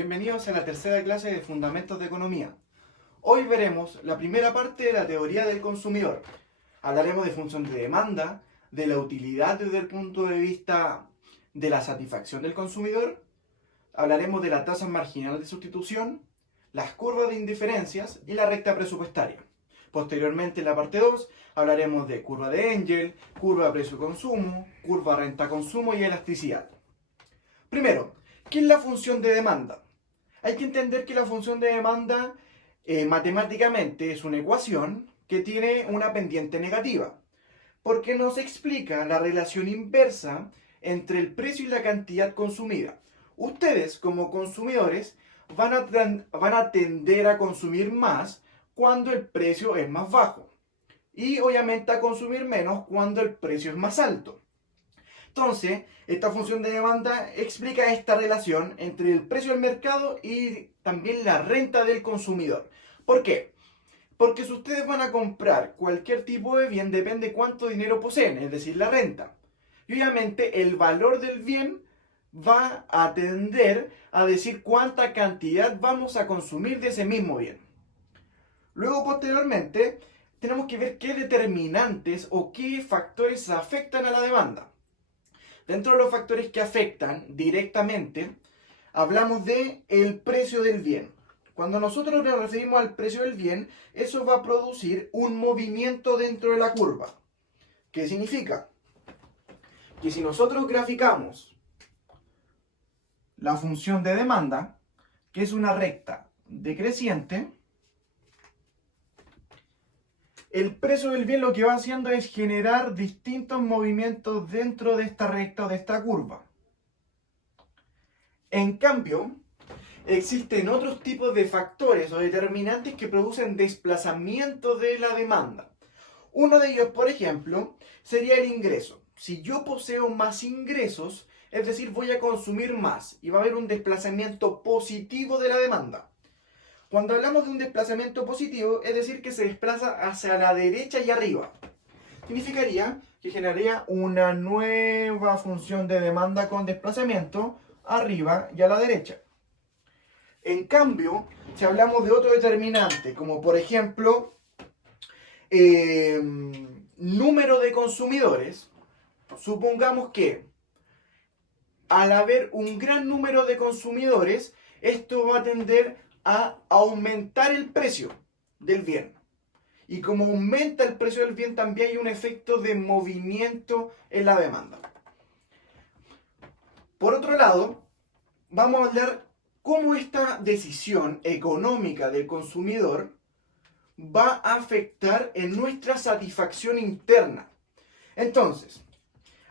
Bienvenidos a la tercera clase de Fundamentos de Economía. Hoy veremos la primera parte de la teoría del consumidor. Hablaremos de función de demanda, de la utilidad desde el punto de vista de la satisfacción del consumidor. Hablaremos de la tasa marginal de sustitución, las curvas de indiferencias y la recta presupuestaria. Posteriormente, en la parte 2, hablaremos de curva de Engel, curva de precio-consumo, curva renta-consumo y elasticidad. Primero, ¿qué es la función de demanda? Hay que entender que la función de demanda matemáticamente es una ecuación que tiene una pendiente negativa, porque nos explica la relación inversa entre el precio y la cantidad consumida. Ustedes, como consumidores, van a tender a consumir más cuando el precio es más bajo y obviamente a consumir menos cuando el precio es más alto. Entonces, esta función de demanda explica esta relación entre el precio del mercado y también la renta del consumidor. ¿Por qué? Porque si ustedes van a comprar cualquier tipo de bien, depende cuánto dinero poseen, es decir, la renta. Y obviamente el valor del bien va a tender a decir cuánta cantidad vamos a consumir de ese mismo bien. Luego, posteriormente, tenemos que ver qué determinantes o qué factores afectan a la demanda. Dentro de los factores que afectan directamente, hablamos de el precio del bien. Cuando nosotros nos referimos al precio del bien, eso va a producir un movimiento dentro de la curva. ¿Qué significa? Que si nosotros graficamos la función de demanda, que es una recta decreciente, el precio del bien lo que va haciendo es generar distintos movimientos dentro de esta recta o de esta curva. En cambio, existen otros tipos de factores o determinantes que producen desplazamiento de la demanda. Uno de ellos, por ejemplo, sería el ingreso. Si yo poseo más ingresos, es decir, voy a consumir más y va a haber un desplazamiento positivo de la demanda. Cuando hablamos de un desplazamiento positivo, es decir, que se desplaza hacia la derecha y arriba. Significaría que generaría una nueva función de demanda con desplazamiento arriba y a la derecha. En cambio, si hablamos de otro determinante, como por ejemplo número de consumidores, supongamos que al haber un gran número de consumidores, esto va a tender a aumentar el precio del bien. Y como aumenta el precio del bien, también hay un efecto de movimiento en la demanda. Por otro lado, vamos a hablar cómo esta decisión económica del consumidor va a afectar en nuestra satisfacción interna. Entonces,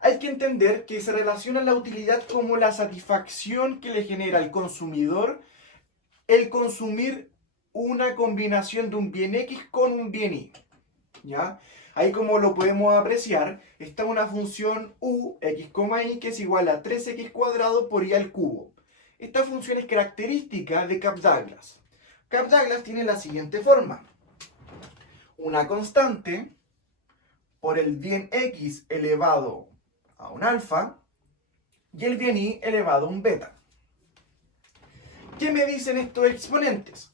hay que entender que se relaciona la utilidad como la satisfacción que le genera al consumidor el consumir una combinación de un bien X con un bien Y. ¿Ya? Ahí, como lo podemos apreciar, está una función u, x, y, que es igual a 3x cuadrado por y al cubo. Esta función es característica de Kapf-Douglas. Kapf-Douglas tiene la siguiente forma. Una constante por el bien x elevado a un alfa y el bien y elevado a un beta. ¿Qué me dicen estos exponentes?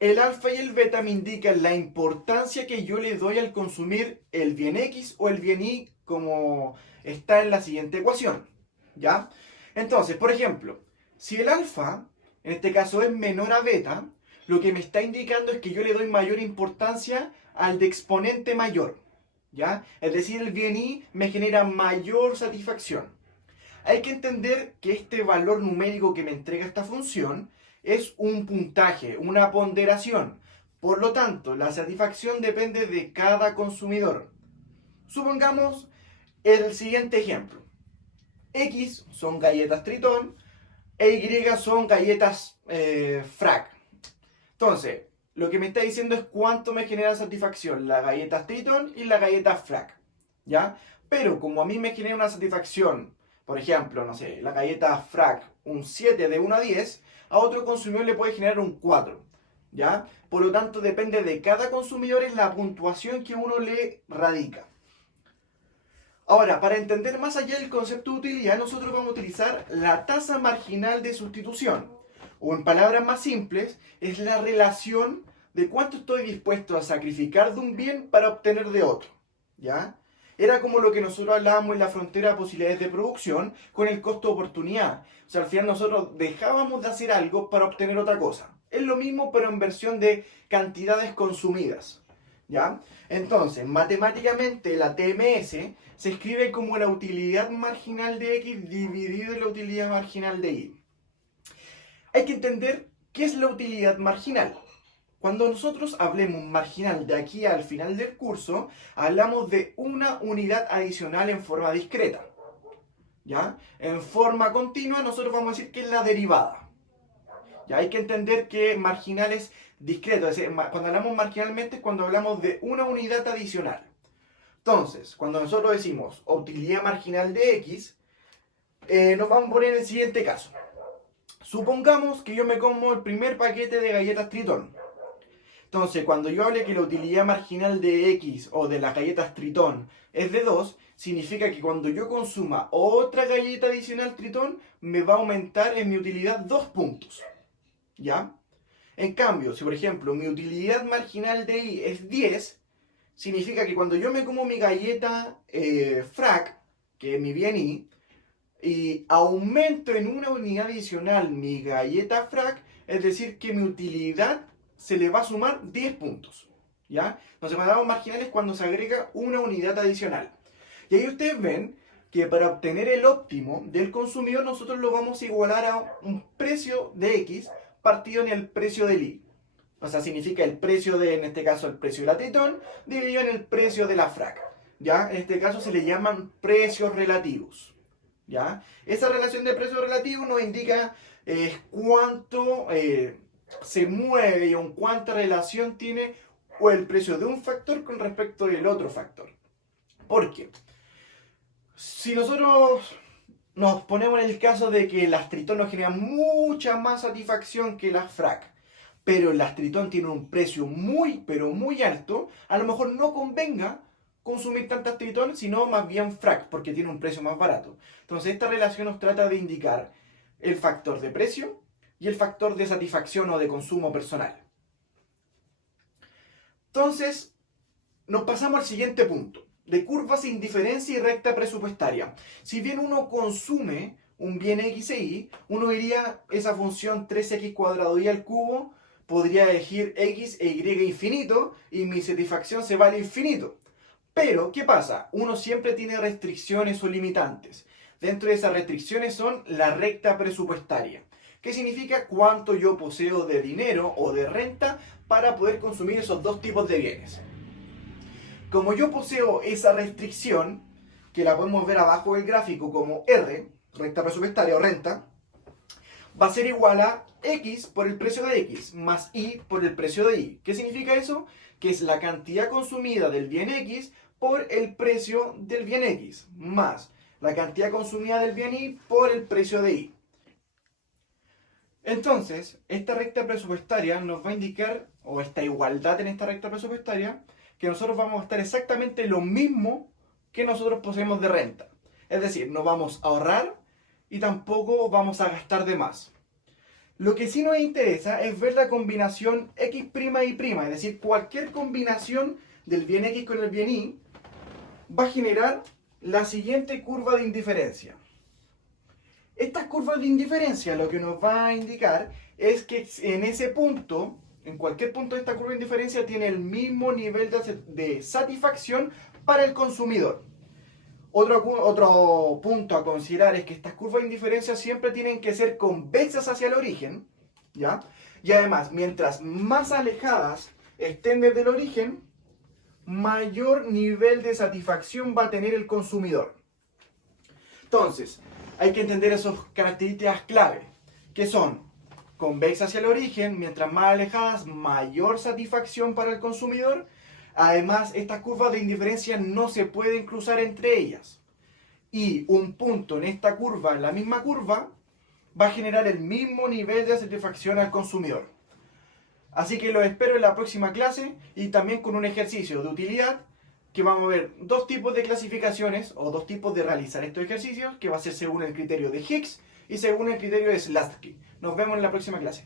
El alfa y el beta me indican la importancia que yo le doy al consumir el bien x o el bien y, como está en la siguiente ecuación. ¿Ya? Entonces, por ejemplo, si el alfa, en este caso, es menor a beta, lo que me está indicando es que yo le doy mayor importancia al de exponente mayor. ¿Ya? Es decir, el bien y me genera mayor satisfacción. Hay que entender que este valor numérico que me entrega esta función es un puntaje, una ponderación. Por lo tanto, la satisfacción depende de cada consumidor. Supongamos el siguiente ejemplo. X son galletas Tritón e Y son galletas Frac. Entonces, lo que me está diciendo es cuánto me genera satisfacción las galletas Tritón y las galletas Frac. ¿Ya? Pero como a mí me genera una satisfacción, por ejemplo, no sé, la galleta Frac, un 7 de 1 a 10, a otro consumidor le puede generar un 4. ¿Ya? Por lo tanto, depende de cada consumidor en la puntuación que uno le radica. Ahora, para entender más allá del concepto de utilidad, nosotros vamos a utilizar la tasa marginal de sustitución. O en palabras más simples, es la relación de cuánto estoy dispuesto a sacrificar de un bien para obtener de otro. ¿Ya? Era como lo que nosotros hablábamos en la frontera de posibilidades de producción con el costo de oportunidad. O sea, al final nosotros dejábamos de hacer algo para obtener otra cosa. Es lo mismo, pero en versión de cantidades consumidas. ¿Ya? Entonces, matemáticamente la TMS se escribe como la utilidad marginal de X dividido en la utilidad marginal de Y. Hay que entender qué es la utilidad marginal. Cuando nosotros hablemos marginal de aquí al final del curso, hablamos de una unidad adicional en forma discreta. ¿Ya? En forma continua nosotros vamos a decir que es la derivada. Ya hay que entender que marginal es discreto. Es decir, cuando hablamos marginalmente es cuando hablamos de una unidad adicional. Entonces, cuando nosotros decimos utilidad marginal de X, nos vamos a poner en el siguiente caso. Supongamos que yo me como el primer paquete de galletas Tritón. Entonces, cuando yo hable que la utilidad marginal de X o de las galletas Tritón es de 2, significa que cuando yo consuma otra galleta adicional Tritón, me va a aumentar en mi utilidad 2 puntos. ¿Ya? En cambio, si por ejemplo mi utilidad marginal de Y es 10, significa que cuando yo me como mi galleta frac, que es mi bien y aumento en una unidad adicional mi galleta frac, es decir, que mi utilidad se le va a sumar 10 puntos. ¿Ya? Entonces, cuando hablamos marginales es cuando se agrega una unidad adicional. Y ahí ustedes ven que para obtener el óptimo del consumidor, nosotros lo vamos a igualar a un precio de X partido en el precio del Y. O sea, significa el precio de, en este caso, el precio de la Tritón dividido en el precio de la frac. ¿Ya? En este caso se le llaman precios relativos. ¿Ya? Esa relación de precios relativos nos indica cuánto se mueve y en cuánta relación tiene o el precio de un factor con respecto del otro factor. ¿Por qué? Si nosotros nos ponemos en el caso de que las Tritón nos generan mucha más satisfacción que las frac, pero las Tritón tienen un precio muy, pero muy alto, a lo mejor no convenga consumir tantas Tritón, sino más bien frac, porque tiene un precio más barato. Entonces esta relación nos trata de indicar el factor de precio y el factor de satisfacción o de consumo personal. Entonces, nos pasamos al siguiente punto, de curvas sin diferencia y recta presupuestaria. Si bien uno consume un bien X e Y, uno diría esa función 3x cuadrado y al cubo, podría elegir X e Y infinito y mi satisfacción se va al infinito. Pero, ¿qué pasa? Uno siempre tiene restricciones o limitantes. Dentro de esas restricciones son la recta presupuestaria, que significa cuánto yo poseo de dinero o de renta para poder consumir esos dos tipos de bienes. Como yo poseo esa restricción, que la podemos ver abajo del gráfico como R, recta presupuestaria o renta, va a ser igual a X por el precio de X más Y por el precio de Y. ¿Qué significa eso? Que es la cantidad consumida del bien X por el precio del bien X más la cantidad consumida del bien Y por el precio de Y. Entonces, esta recta presupuestaria nos va a indicar, o esta igualdad en esta recta presupuestaria, que nosotros vamos a estar exactamente lo mismo que nosotros poseemos de renta. Es decir, no vamos a ahorrar y tampoco vamos a gastar de más. Lo que sí nos interesa es ver la combinación X' y Y, es decir, cualquier combinación del bien X con el bien Y va a generar la siguiente curva de indiferencia. Estas curvas de indiferencia lo que nos va a indicar es que en ese punto, en cualquier punto de esta curva de indiferencia, tiene el mismo nivel de satisfacción para el consumidor. Otro punto a considerar es que estas curvas de indiferencia siempre tienen que ser convexas hacia el origen, ¿ya? Y además, mientras más alejadas estén desde el origen, mayor nivel de satisfacción va a tener el consumidor. Entonces, hay que entender esas características clave, que son convexas hacia el origen, mientras más alejadas, mayor satisfacción para el consumidor. Además, estas curvas de indiferencia no se pueden cruzar entre ellas. Y un punto en esta curva, en la misma curva, va a generar el mismo nivel de satisfacción al consumidor. Así que los espero en la próxima clase y también con un ejercicio de utilidad que vamos a ver dos tipos de clasificaciones o dos tipos de realizar estos ejercicios que va a ser según el criterio de Higgs y según el criterio de Slutsky. Nos vemos en la próxima clase.